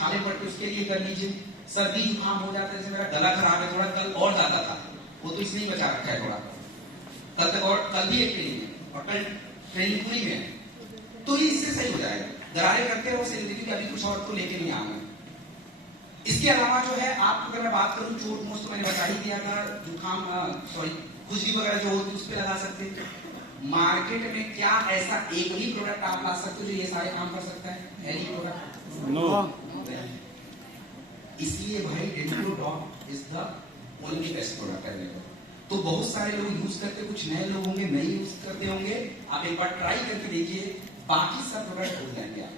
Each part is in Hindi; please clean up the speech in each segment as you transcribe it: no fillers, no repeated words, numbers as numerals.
छाले पड़ते उसके लिए कर लीजिए। सर्दी जुकाम हो जाता है, जैसे मेरा गला खराब है थोड़ा, कल और ज्यादा था, वो तो इसलिए बचा रखा है थोड़ा, कल तक और कल भी एक ट्रेनिंग है और कल ट्रेनिंग पूरी में है, तो ये इससे सही हो जाएगा। गरारे करते रहो सही, क्योंकि अभी कुछ और तो लेके नहीं आऊंगा। इसके अलावा जो है आपको अगर मैं बात करूं, चोट मोच तो मैंने बता ही दिया था, जुकाम सॉरी खुजली वगैरह जो होती है उस पर लगा सकते हैं। मार्केट में क्या ऐसा एक ही प्रोडक्ट आप ला सकते हो जो ये सारे काम कर सकता है? Any product? नो। इसलिए भाई Dentodoc is the only best product available. तो बहुत सारे लोग यूज करते, कुछ नए लोग होंगे नहीं यूज करते होंगे, आप एक बार ट्राई करके देखिए, बाकी सब प्रोडक्ट भूल जाएंगे आप।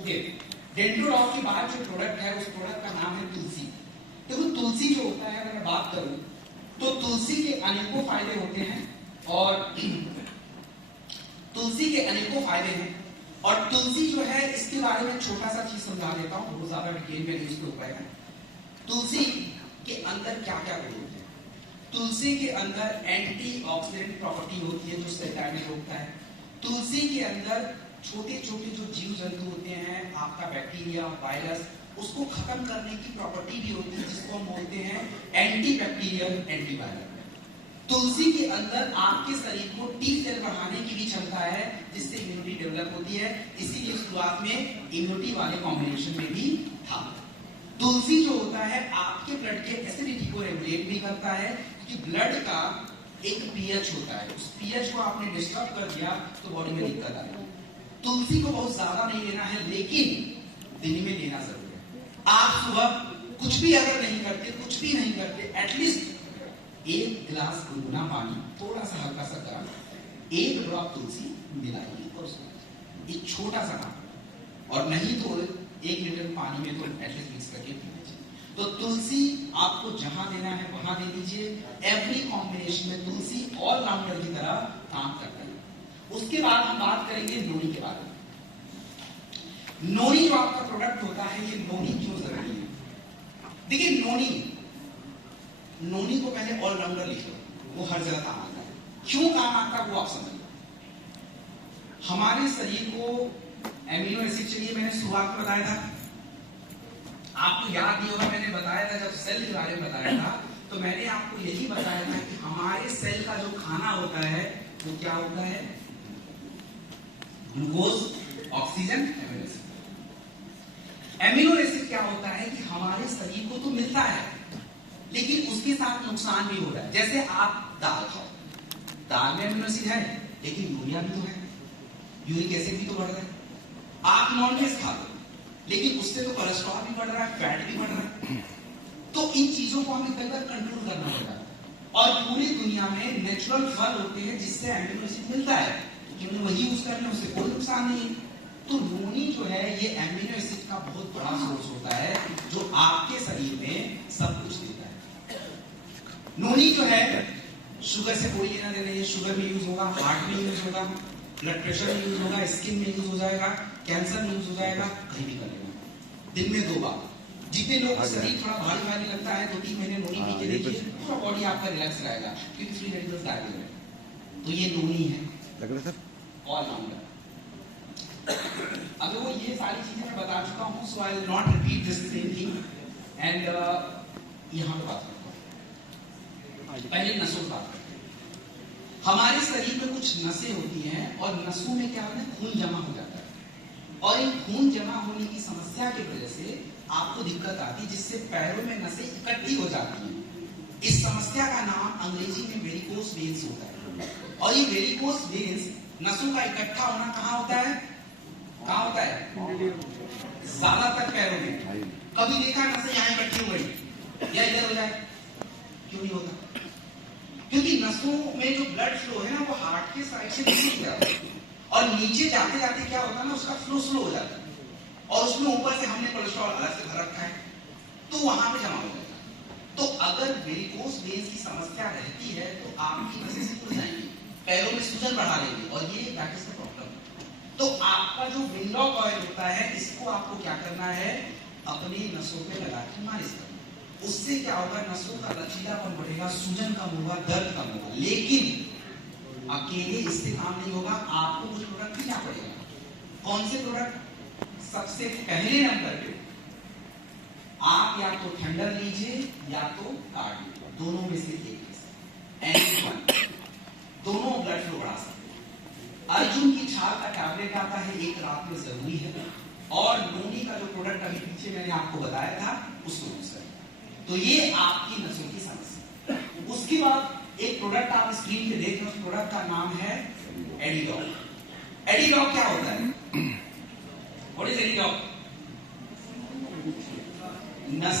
ओके, डेंटोडॉक के बाद जो प्रोडक्ट है उस प्रोडक्ट का नाम है तुलसी। देखो तुलसी जो होता है, अगर मैं बात करूं तो तुलसी के अनेकों फायदे होते हैं, और तुलसी के अनेकों फायदे हैं। और तुलसी जो है, इसके बारे में छोटा सा चीज समझा देता हूं, बहुत ज्यादा डिटेल में न्यूज के ऊपर है। तुलसी के अंदर क्या क्या गुण होते हैं? तुलसी के अंदर एंटीऑक्सीडेंट प्रॉपर्टी होती है जो सेल डैमेज रोकता है। तुलसी के अंदर छोटे छोटे जो जीव जंतु होते हैं, आपका बैक्टीरिया, वायरस, उसको खत्म करने की प्रॉपर्टी भी होती है, जिसको हम बोलते हैं एंटी बैक्टीरियल, एंटीवायरल। तुलसी के अंदर आपके शरीर को टी सेल बढ़ाने की भी क्षमता है, जिससे इम्यूनिटी डेवलप होती है। इसीलिए शुरुआत में इम्यूनिटी वाले कॉम्बिनेशन में भी था। तुलसी जो होता है आपके ब्लड के एसिडिटी को रेगुलेट भी करता है, क्योंकि ब्लड का एक पीएच होता है, उस पीएच को आपने डिस्टर्ब कर दिया तो बॉडी में दिक्कत आएगी। तुलसी को बहुत ज्यादा नहीं लेना है, लेकिन दिन में लेना जरूर है। आप सुबह कुछ भी अगर नहीं करते, कुछ भी नहीं करते, एटलीस्ट एक गिलास गुनगुना पानी, थोड़ा सा हल्का सा गर्म, एक ड्रॉप तुलसी मिलाइए और उसको एक छोटा सा काम, और नहीं तो 1 लीटर पानी में तो एटलीस्ट मिक्स करके पी लीजिए। तो तुलसी आपको जहां देना है वहां दे दीजिए। एवरी कॉम्बिनेशन में तुलसी ऑलराउंडर की तरह काम करता है। उसके बाद हम बात करेंगे नोनी के बारे में। नोनी जो आपका प्रोडक्ट होता है, ये नोनी क्यों जरूरी है? देखिए नोनी को पहले ऑलराउंडर लिख लो, वो हर जगह काम आता है। क्यों काम आता है वो आप समझिए। हमारे शरीर को एमिनो एसिड चाहिए, मैंने शुरुआत में बताया था, आपको याद नहीं होगा, मैंने बताया था जब सेल के बारे में बताया था, तो मैंने आपको यही बताया था कि हमारे सेल का जो खाना होता है वो क्या होता है? Glucose, oxygen, amino acid. Amino acid क्या होता है कि हमारे शरीर को तो मिलता है, लेकिन उसके साथ नुकसान भी हो रहा है। जैसे आप दाल खाओ, दाल में एमिनो एसिड है, लेकिन यूरिया भी तो है, यूरिक एसिड भी तो बढ़ रहा है। आप नॉनवेज खा लो, लेकिन उससे तो कोलेस्ट्रॉल भी बढ़ रहा है, फैट भी बढ़ रहा है। तो इन चीजों को हमें कई बार कंट्रोल करना होगा। और पूरी दुनिया में नेचुरल फल होते हैं जिससे एमिनो एसिड मिलता है, क्योंकि वही यूज कर लें, उससे कोई नुकसान नहीं है। तो नोनी जो है ये एमिनो एसिड का बहुत बड़ा सोर्स होता है, जो आपके शरीर में सब कुछ देता है। नोनी जो है शुगर से कोई लेना देना, ये शुगर में यूज होगा, हार्ट में यूज होगा, ब्लड प्रेशर में यूज होगा, स्किन में यूज हो जाएगा, कैंसर में यूज हो जाएगा, कहीं भी कर लेना। दिन में 2 बार। जितने लोग शरीर थोड़ा भारी भारी लगता है, 2-3 महीने नोनी पी के देखिए, पूरा बॉडी आपका रिलैक्स रहेगा, क्योंकि फ्री रेडिकल्स गायब हो जाएंगे। तो ये नोनी है ऑलराउंडर। अगर वो ये सारी चीजें मैं बता चुका हूं, so I will not repeat this same thing. And यहां पे बात करता हूं, पहले नसों की बात करते हैं। हमारे शरीर में कुछ नसें होती हैं, और नसों में क्या होता है? खून जमा हो जाता है, और इन खून जमा होने की समस्या की वजह से आपको दिक्कत आती है, जिससे पैरों में नसें इकट्ठी हो जाती हैं। इस समस्या का नाम अंग्रेजी में वेरिकोस वेन्स होता है। और ये वेरिकोस वेन्स, नसों का इकट्ठा होना कहाँ होता है? कहाँ होता है? ज्यादातर पैरों में। कभी देखा नसें यहाँ इकट्ठी हो गई या इधर हो जाए? क्यों नहीं होता? क्योंकि नसों में जो ब्लड फ्लो है ना, वो हार्ट के साइड से नीचे जाता है, और नीचे जाते जाते क्या होता है ना, उसका फ्लो स्लो हो जाता है, और उसमें ऊपर से हमने कोलेस्ट्रॉल अलग से भर रखा है, तो वहां पे जमा हो जाता है। तो अगर वेरिकोस वेन्स की समस्या रहती है, तो आपकी नसें खुल जाएंगी, पैरों में सूजन बढ़ा लेंगे, और ये बैक का प्रॉब्लम। तो आपका जो विंडो कॉइल होता है, इसको आपको क्या करना है? अपनी नसों पे लगा के मालिश करना। उससे क्या होगा, नसों का लचीलापन बढ़ेगा, सूजन कम होगा, दर्द कम होगा। लेकिन अकेले इससे काम नहीं होगा, आपको कुछ प्रोडक्ट पीना पड़ेगा। कौन से प्रोडक्ट? सबसे पहले नंबर पे आप या तो थंडर लीजिए या तो कार्ड, दोनों में से एक, दोनों ब्लड फ्लो बढ़ा सकते हैं। अर्जुन की छाल का टैबलेट आता है, एक रात में जरूरी है, और नोनी का जो प्रोडक्ट अभी पीछे मैंने आपको बताया था उसको यूज करें। तो ये आपकी नसों की समस्या। उसके बाद एक प्रोडक्ट आप स्क्रीन पे देख रहे हो, उस प्रोडक्ट का नाम है एडिडॉक। एडिडॉक क्या होता है? व्हाट इज एडिडॉक? नस,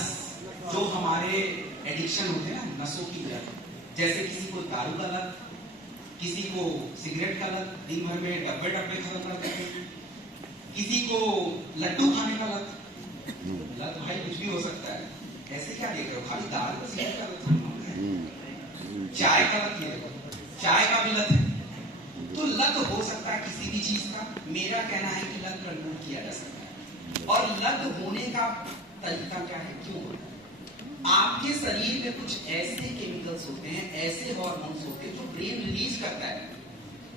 जो हमारे एडिक्शन होते हैं ना, नसों की लत, जैसे किसी को दारू का लत, किसी को सिगरेट का लत, दिन भर में डब्बे डब्बे खत्म करते हैं, किसी को लड्डू खाने का लत। लत भाई कुछ भी हो सकता है, ऐसे क्या देख रहे हो, खाली दारू का सिगरेट का लत, चाय का लत, ये देखो चाय का भी लत है। तो लत हो सकता है किसी भी चीज का। मेरा कहना है कि लत कंट्रोल किया जा सकता है। और लत होने का तरीका क्या है, क्यों होता है? आपके शरीर में कुछ ऐसे केमिकल्स होते हैं, ऐसे हार्मोन्स होते हैं जो ब्रेन रिलीज करता है।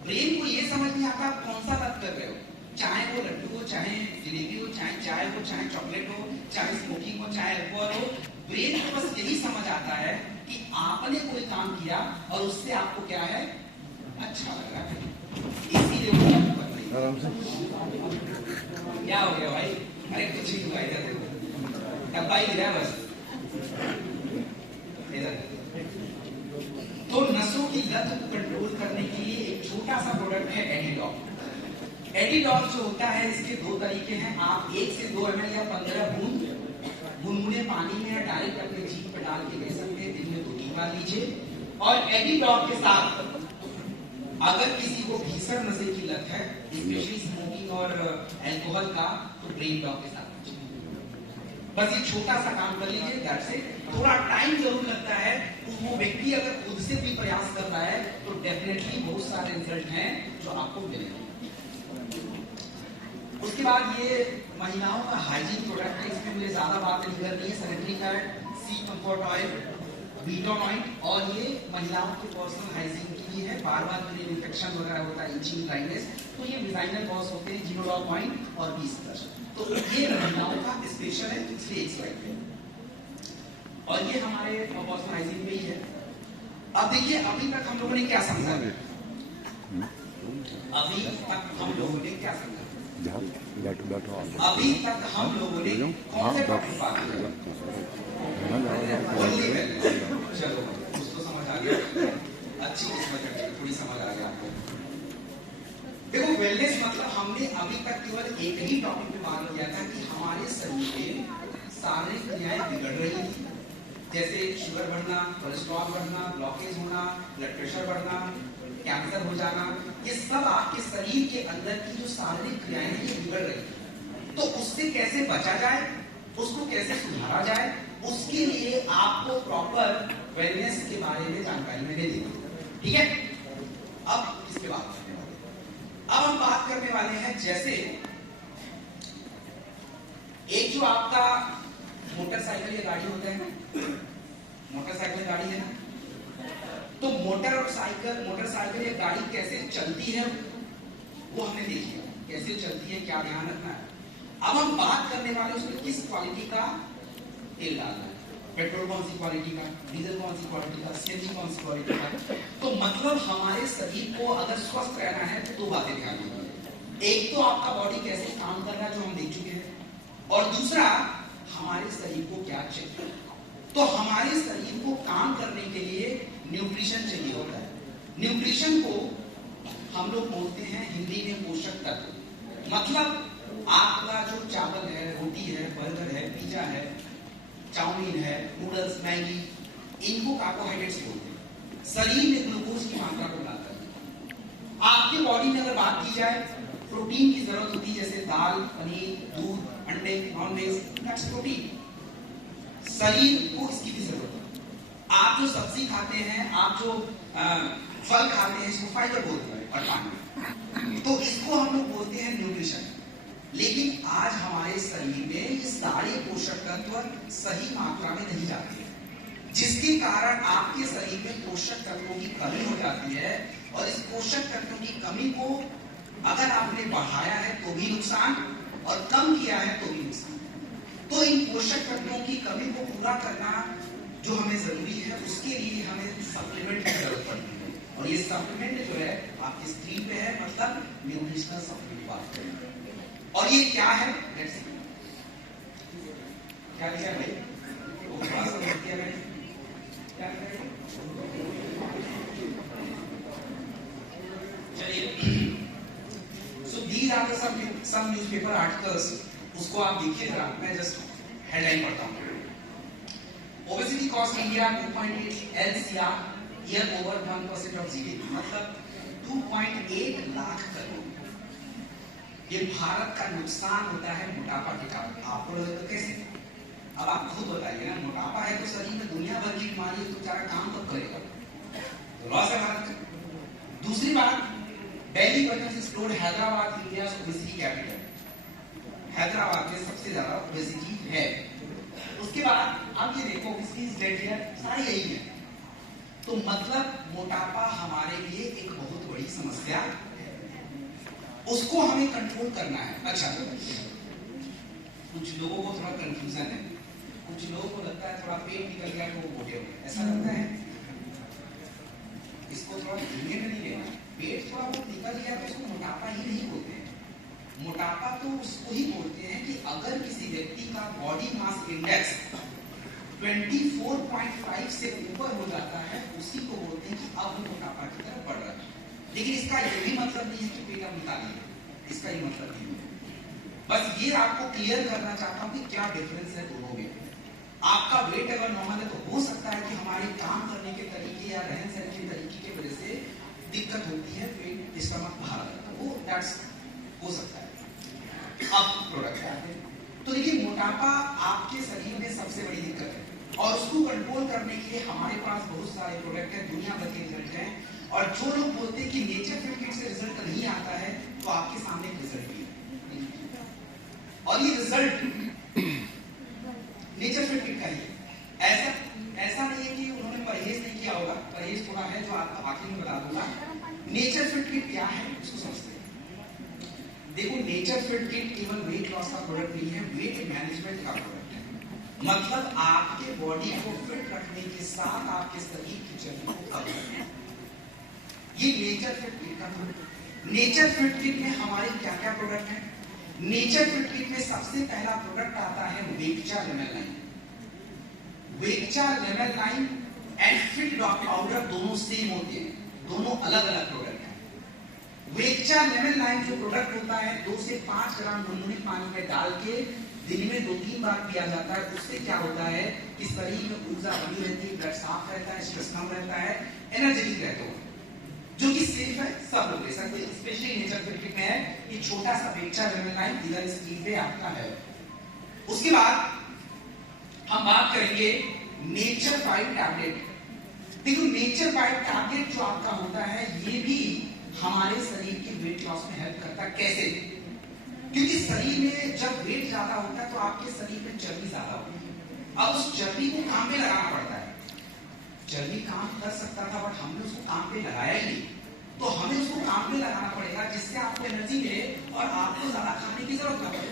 ब्रेन को ये समझ नहीं आता आप कौन सा लत कर रहे हो, चाहे वो लड्डू हो, चाहे जलेबी हो, चाहे चाय हो, चाहे चॉकलेट हो, चाहे स्मोकिंग हो, चाहे अल्कोहल हो। ब्रेन को बस यही समझ आता है कि आपने कोई काम किया और उससे आपको क्या है, अच्छा लग रहा है, इसीलिए वो कर रही है। क्या हो गया भाई? अरे कुछ ही हुआ, इधर डब्बा ही गिरा बस इधर। तो नसों की लत को कंट्रोल करने के लिए एक छोटा सा प्रोडक्ट है एडिडॉक। एडिडॉक जो होता है, इसके दो तरीके हैं। आप 1 से 2 ml या 15 बूंद गुनगुने पानी में या डायरेक्ट अपने जीभ पे डाल के ले सकते हैं, दिन में 2-3 बार लीजिए। और एडिडॉक के साथ अगर किसी को भीषण नशे की लत है, स्पेशली स्मोकिंग और अल्कोहल का, तो ब्रेन डॉक के साथ बस ये छोटा सा काम कर लीजिए। That's it. थोड़ा टाइम जरूर लगता है, तो वो व्यक्ति अगर खुद से भी प्रयास कर रहा है तो डेफिनेटली बहुत सारे रिजल्ट हैं जो आपको मिलेंगे। उसके बाद ये महिलाओं का हाइजीन प्रोडक्ट है, इसमें मुझे ज्यादा बात नहीं करनी है। सैनिटरी पैड, सी कंफर्ट ऑयल, बीटॉन ऑयल, और ये महिलाओं के पर्सनल हाइजीन के लिए है। बार बार यूरिन इन्फेक्शन वगैरह होता है, इचिंग, ड्राइनेस, तो ये विजाइनल वॉश होते हैं, जिनोलॉग ऑयल और बीस। तो ये महिलाओं का स्पेशल है, इसलिए एक स्लाइड पे, और ये हमारे पर्सनल हाइजीन में ही है। अब देखिए, अभी तक हम लोगों ने क्या समझा? अभी तक हम लोगों ने क्या समझा? अभी तक हम लोगों ने कौन से टॉपिक बात किया? चलो कुछ तो समझ आ गया, अच्छी किस्मत है, थोड़ी समझ आ गया आपको। देखो, वेलनेस मतलब हमने अभी तक केवल एक ही टॉपिक पे बात किया था कि हमारे शरीर में शारीरिक क्रियाएं बिगड़ रही थी, जैसे शुगर बढ़ना, कोलेस्ट्रॉल बढ़ना, ब्लॉकेज होना, ब्लड प्रेशर बढ़ना, कैंसर हो जाना। ये सब आपके शरीर के अंदर की जो शारीरिक क्रियाएं हैं ये बिगड़ रही है। तो उससे कैसे बचा जाए, उसको कैसे सुधारा जाए, उसके लिए आपको प्रॉपर वेलनेस के बारे में जानकारी मैंने दी। ठीक है, अब इसके बाद अब हम बात करने वाले हैं, जैसे एक जो आपका मोटरसाइकिल या गाड़ी होता है ना, मोटरसाइकिल गाड़ी है ना, तो मोटरसाइकिल या गाड़ी कैसे चलती है वो हमने देखी, कैसे चलती है, क्या ध्यान रखना है। अब हम बात करने वाले उसमें किस क्वालिटी का तेल डालना है, पेट्रोल कौन सी क्वालिटी का, डीजल कौन सी क्वालिटी का, सीएनजी कौन सी क्वालिटी का। तो मतलब हमारे शरीर को अगर स्वस्थ रहना है तो 2 बातें ध्यान रखना। एक तो आपका बॉडी कैसे काम कर रहा है, जो हम देख चुके हैं, और दूसरा हमारे शरीर को क्या चाहिए। तो हमारे शरीर को काम करने के लिए न्यूट्रिशन चाहिए होता है। न्यूट्रिशन को हम लोग बोलते हैं हिंदी में पोषक तत्व। मतलब आपका जो चावल है, रोटी है, बर्गर है, पिज्जा है, चाउमीन है, नूडल्स, मैगी, इनको कार्बोहाइड्रेट्स बोलते हैं। शरीर में ग्लूकोज की मात्रा को बढ़ाता है। आपकी बॉडी में अगर बात की जाए, प्रोटीन की जरूरत होती है, जैसे दाल, पनीर, दूध, अंडे, नॉनवेज, दैट्स प्रोटीन। शरीर को इसकी भी जरूरत है। आप जो सब्जी खाते हैं, आप जो फल खाते हैं, इसको फाइबर बोलते हैं, और पानी, तो इसको हम लोग बोलते हैं न्यूट्रिशन। लेकिन आज हमारे शरीर में ये सारे पोषक तत्व सही मात्रा में नहीं जाते हैं, जिसके कारण आपके शरीर में पोषक तत्वों की कमी हो जाती है। और इस पोषक तत्वों की कमी को अगर आपने बढ़ाया है तो भी नुकसान, और कम किया है तो भी नुकसान। तो इन पोषक तत्वों की कमी को पूरा करना जो हमें जरूरी है, उसके लिए हमें सप्लीमेंट की जरूरत पड़ती है। और ये सप्लीमेंट जो है आपकी स्क्रीन पे है, मतलब न्यूट्रिशनल सप्लीमेंट बात करेंगे। और ये क्या है, क्या लिया भाई, वो थोड़ा सा लिख दिया मैंने, क्या लिया? चलिए, so these are some newspaper articles, उसको आप देखिए जरा, मैं जस्ट हेडलाइन पढ़ता हूँ। Obesity cost India 2.8 LCR year over 1% of GDP, मतलब 2.8 लाख करोड़ ये भारत का नुकसान होता है मोटापा के कारण। आपको लगे तो कैसे? अब आप खुद बताइए ना, मोटापा है तो शरीर में दुनिया भर की बीमारी है, तो बेचारा काम कब करेगा? तो लॉस है भारत का। दूसरी बात, Delhi becomes explored Hyderabad India obesity capital, Hyderabad में सबसे ज्यादा ओबेसिटी है। उसके बाद आप ये देखो, सारी यही है। तो मतलब मोटापा हमारे लिए एक बहुत बड़ी समस्या है, उसको हमें कंट्रोल करना है। अच्छा, कुछ लोगों को थोड़ा कंफ्यूजन है, कुछ लोगों को लगता है थोड़ा पेट निकल गया तो वो मोटे हो गए, ऐसा लगता है। इसको थोड़ा धीमे में नहीं लेना, पेट थोड़ा बहुत निकल गया तो उसको मोटापा ही नहीं बोलते हैं। मोटापा तो उसको ही बोलते हैं कि अगर किसी व्यक्ति का बॉडी मास इंडेक्स 24.5 से ऊपर हो जाता है, उसी को बोलते हैं कि अब वो मोटापा की तरफ बढ़ रहा है। लेकिन इसका ये भी मतलब नहीं है कि पेट अब निकालिए, इसका ये मतलब नहीं है। बस ये आपको क्लियर करना चाहता हूं कि क्या डिफरेंस है दोनों में। आपका वेट अगर नॉर्मल है तो हो सकता है कि हमारे काम करने के तरीके या रहन सहन के तरीके की वजह से दिक्कत होती है, पेट स्टमक बाहर आता है, वो दैट्स हो सकता है। अब प्रोडक्ट आते हैं, तो देखिए मोटापा आपके शरीर में सबसे बड़ी दिक्कत है, और उसको कंट्रोल करने के लिए हमारे पास बहुत सारे प्रोडक्ट हैं, दुनिया भर के रिजल्ट हैं। और जो लोग बोलते हैं कि नेचर फिट किट से रिजल्ट नहीं आता है, तो आपके सामने एक रिजल्ट भी है, और ये रिजल्ट नेचर फिट किट का ही है। ऐसा नहीं है कि उन्होंने परहेज नहीं किया होगा, परहेज थोड़ा है जो आपको आखिर में बता दूंगा। नेचर फिट किट क्या है उसको समझते हैं। देखो, नेचर फिट किट केवल वेट लॉस का प्रोडक्ट नहीं है, वेट मैनेजमेंट का प्रोडक्ट है। मतलब आपके बॉडी को फिट रखने के साथ आपके शरीर की चर्बी को कम करना, ये नेचर फिट किट का प्रोडक्ट। नेचर फिट किट में हमारे क्या क्या प्रोडक्ट हैं? नेचर फिट किट में सबसे पहला प्रोडक्ट आता है वेक्चा लेमन लाइन। वेक्चा lemon line and fit dog powder दोनों सेम होते हैं, दोनों अलग अलग प्रोडक्ट हैं। वेक्चा लेमन लाइन जो प्रोडक्ट होता है 2 से 5 ग्राम गुनगुने पानी में डाल के दिन में 2-3 बार पिया जाता है। उससे क्या होता है कि शरीर में ऊर्जा बनी रहती है, ब्लड साफ रहता है, स्ट्रेस कम रहता है, एनर्जेटिक रहता है, जो कि सेफ है, सब लोग ले सकते हैं। स्पेशली नेचर फिट किट में है ये छोटा सा वेक्चा लेमन लाइन, इधर स्क्रीन पे आपका है। उसके बाद हम बात करेंगे नेचर फाइव टैबलेट। देखो, नेचर फाइव टैबलेट जो आपका होता है, ये भी हमारे शरीर के वेट लॉस में हेल्प करता है। कैसे? क्योंकि शरीर में जब वेट ज्यादा होता है तो आपके शरीर में चर्बी ज्यादा होती है। अब उस चर्बी को काम पे लगाना पड़ता है। चर्बी काम कर सकता था, बट हमने उसको काम पे लगाया ही नहीं, तो हमें उसको काम पे लगाना पड़ेगा जिससे आपको एनर्जी मिले और आपको ज्यादा खाने की जरूरत ना पड़े।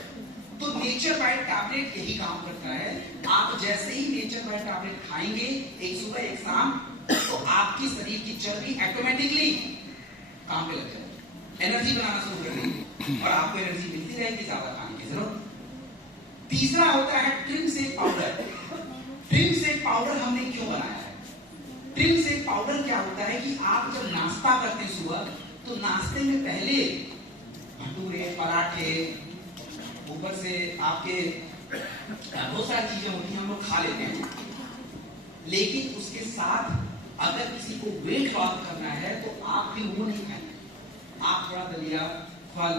तो नेचर फाइव टैबलेट यही काम करता है। आप जैसे ही नेचर फाइव टैबलेट खाएंगे, एक सुबह एक शाम, तो आपकी शरीर की चर्बी ऑटोमेटिकली काम पे लग जाएगी, एनर्जी बनाना शुरू कर देगी, और आपको एनर्जी मिलती रहेगी, ज्यादा खाने की जरूरत। तीसरा होता है ट्रिम सेक पाउडर। ट्रिम सेक पाउडर हमने क्यों बनाया है? ट्रिम सेक पाउडर क्या होता है कि आप जब नाश्ता करते हैं सुबह, तो नाश्ते में पहले भटूरे, पराठे, ऊपर से आपके बहुत सारी चीजें होती हैं, हम लोग खा लेते हैं। लेकिन उसके साथ अगर किसी को वेट लॉस करना है तो आप फिर वो नहीं खाएंगे, आप थोड़ा दलिया, फल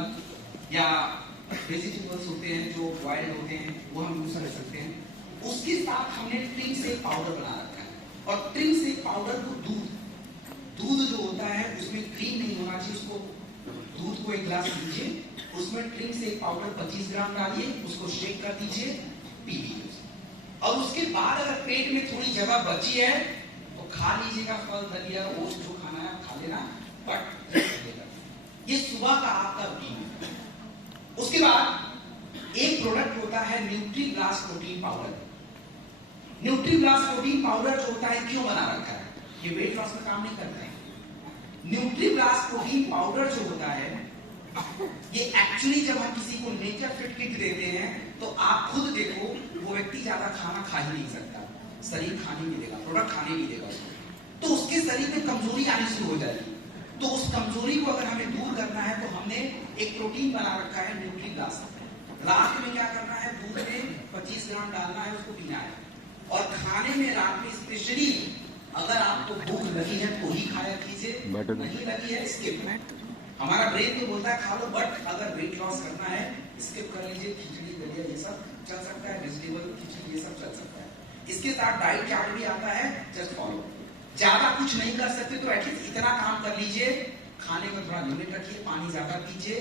या वेजिटेबल्स होते हैं जो बॉइल्ड होते हैं, वो हम यूज कर सकते हैं। उसके साथ हमने ट्रिम सेक पाउडर बना रखा है, और ट्रिम सेक पाउडर को दूध जो होता है उसमें क्रीम नहीं होना चाहिए, उसको दूध को को एक गिलास लीजिए, उसमें ट्रिंक से एक पाउडर 25 ग्राम डालिए, उसको शेक कर दीजिए, पी लीजिए। और उसके बाद अगर पेट में थोड़ी जगह बची है तो खा लीजिएगा, फल दलिया ओट्स जो खाना है खा लेना, बट ये सुबह का आपका रूटीन है। उसके बाद एक प्रोडक्ट होता है न्यूट्रीब्लास्ट प्रोटीन पाउडर। न्यूट्रीब्लास्ट प्रोटीन पाउडर जो होता है क्यों बना रखा है? ये वेट लॉस में काम नहीं करता है। न्यूट्रीब्लास्ट प्रोटीन पाउडर जो होता है ये एक्चुअली जब हम किसी को नेचर फिट किट देते हैं तो आप खुद देखो वो व्यक्ति ज्यादा खाना खा ही नहीं सकता, शरीर खाने नहीं देगा, प्रोडक्ट खाने नहीं देगा उसको, तो उसके शरीर में कमजोरी आनी शुरू हो जाएगी। तो उस कमजोरी को अगर हमें दूर करना है तो हमने एक प्रोटीन बना रखा है न्यूट्रीब्लास्ट। रात में क्या करना है, दूध में 25 ग्राम डालना है, उसको पीना है, और खाने में रात में स्पेशली अगर आपको भूख लगी है तो ही खाया कीजिए, नहीं लगी है स्किप। हमारा ब्रेन तो बोलता है खा लो, बट अगर वेट लॉस करना है स्किप कर लीजिए। खिचड़ी दलिया ये सब चल सकता है, वेजिटेबल खिचड़ी ये सब चल सकता है। इसके साथ डाइट चार्ट भी आता है, जस्ट फॉलो। ज्यादा कुछ नहीं कर सकते तो एटलीस्ट इतना काम कर लीजिए, खाने का थोड़ा लिमिट रखिए, पानी ज्यादा पीजिए,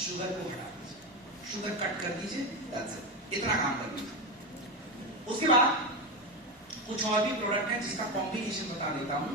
शुगर को हटा दीजिए, शुगर कट कर दीजिए, इतना काम कर लीजिए। उसके बाद कुछ और भी प्रोडक्ट है जिसका कॉम्बिनेशन बता देता हूं।